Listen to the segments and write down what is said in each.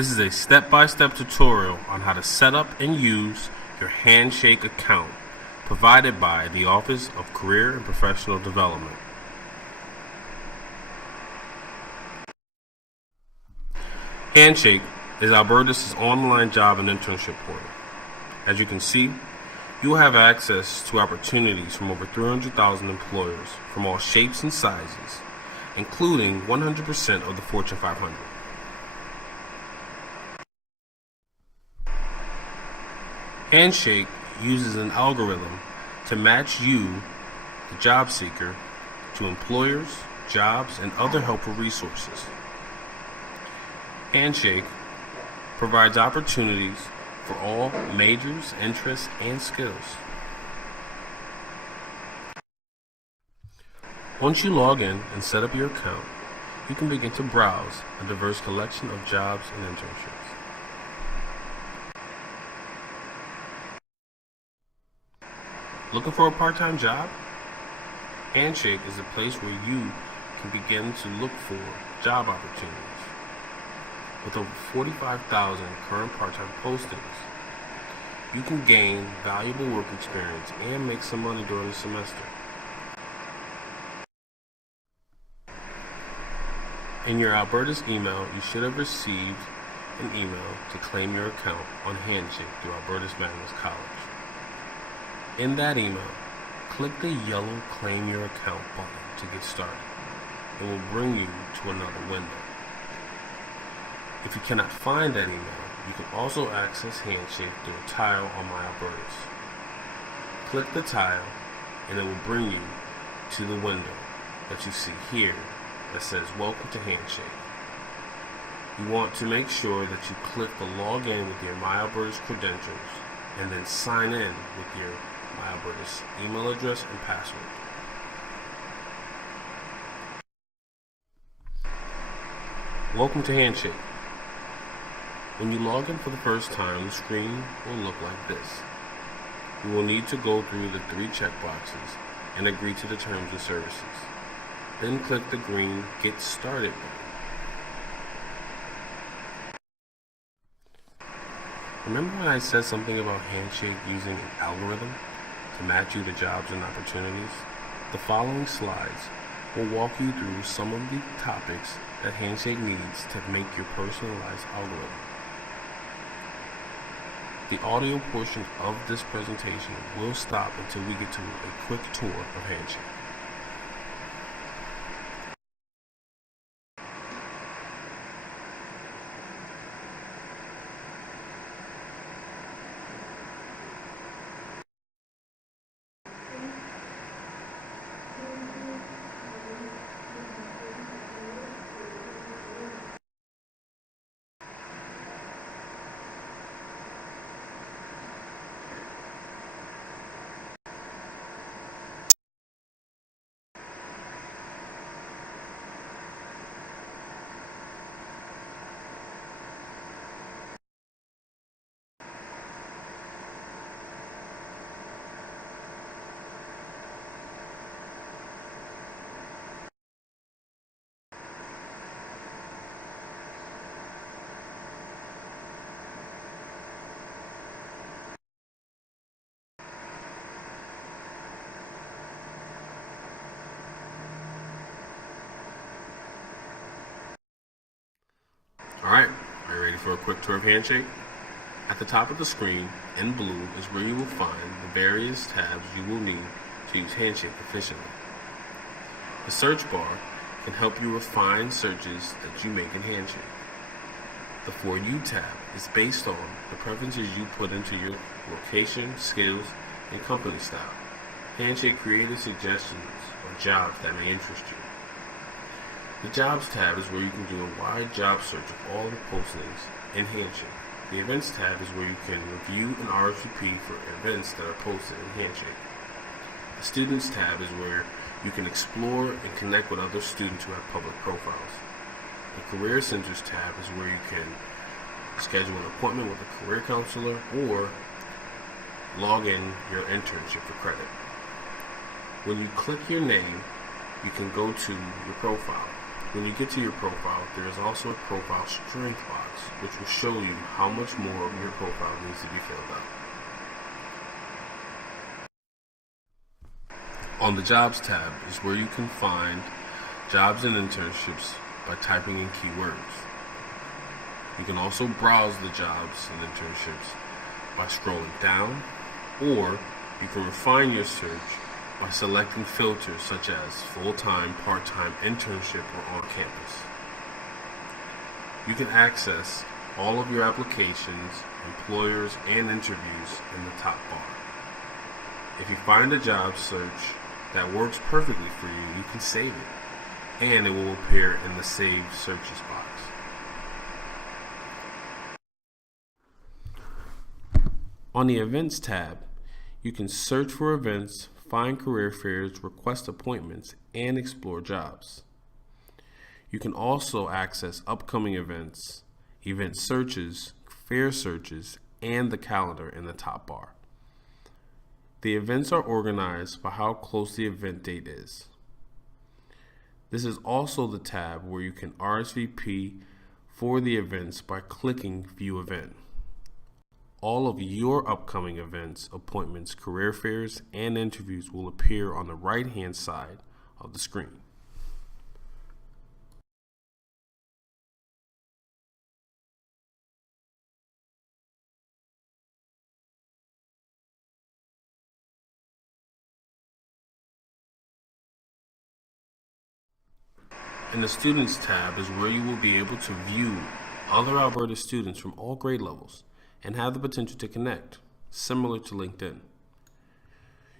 This is a step-by-step tutorial on how to set up and use your Handshake account provided by the Office of Career and Professional Development. Handshake is Alberta's online job and internship portal. As you can see, you will have access to opportunities from over 300,000 employers from all shapes and sizes, including 100% of the Fortune 500. Handshake uses an algorithm to match you, the job seeker, to employers, jobs, and other helpful resources. Handshake provides opportunities for all majors, interests, and skills. Once you log in and set up your account, you can begin to browse a diverse collection of jobs and internships. Looking for a part-time job? Handshake is a place where you can begin to look for job opportunities. With over 45,000 current part-time postings, you can gain valuable work experience and make some money during the semester. In your Alberta's email, you should have received an email to claim your account on Handshake through Alberta's Magnus College. In that email, click the yellow Claim Your Account button to get started. It will bring you to another window. If you cannot find that email, you can also access Handshake through a tile on My Alberta's. Click the tile and it will bring you to the window that you see here that says Welcome to Handshake. You want to make sure that you click the login with your My Alberta's credentials and then sign in with your My Alberta's email address and password. Welcome to Handshake. When you log in for the first time, the screen will look like this. You will need to go through the 3 checkboxes and agree to the terms and services. Then click the green Get Started button. Remember when I said something about Handshake using an algorithm to match you to jobs and opportunities? The following slides will walk you through some of the topics that Handshake needs to make your personalized algorithm. The audio portion of this presentation will stop until we get to a quick tour of Handshake. Alright, are you ready for a quick tour of Handshake? At the top of the screen, in blue, is where you will find the various tabs you will need to use Handshake efficiently. The search bar can help you refine searches that you make in Handshake. The For You tab is based on the preferences you put into your location, skills, and company style. Handshake created suggestions on jobs that may interest you. The Jobs tab is where you can do a wide job search of all the postings in Handshake. The Events tab is where you can review and RSVP for events that are posted in Handshake. The Students tab is where you can explore and connect with other students who have public profiles. The Career Centers tab is where you can schedule an appointment with a career counselor or log in your internship for credit. When you click your name, you can go to your profile. When you get to your profile, there is also a profile strength box, which will show you how much more of your profile needs to be filled out. On the Jobs tab is where you can find jobs and internships by typing in keywords. You can also browse the jobs and internships by scrolling down, or you can refine your search by selecting filters such as full-time, part-time, internship, or on-campus. You can access all of your applications, employers, and interviews in the top bar. If you find a job search that works perfectly for you, you can save it, and it will appear in the Save Searches box. On the Events tab, you can search for events, find career fairs, request appointments, and explore jobs. You can also access upcoming events, event searches, fair searches, and the calendar in the top bar. The events are organized by how close the event date is. This is also the tab where you can RSVP for the events by clicking View Event. All of your upcoming events, appointments, career fairs, and interviews will appear on the right-hand side of the screen. In the Students tab is where you will be able to view other Alberta students from all grade levels and have the potential to connect, similar to LinkedIn.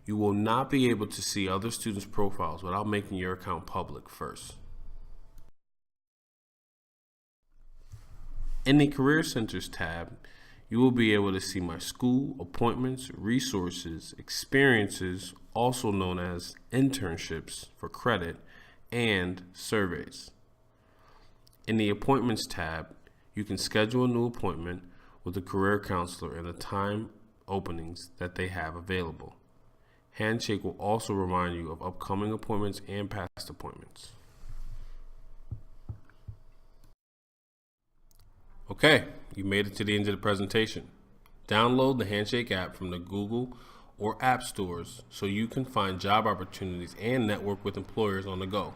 You will not be able to see other students' profiles without making your account public first. In the Career Centers tab, you will be able to see my school, appointments, resources, experiences, also known as internships for credit, and surveys. In the Appointments tab, you can schedule a new appointment with a career counselor and the time openings that they have available. Handshake will also remind you of upcoming appointments and past appointments. Okay, you made it to the end of the presentation. Download the Handshake app from the Google or App Stores so you can find job opportunities and network with employers on the go.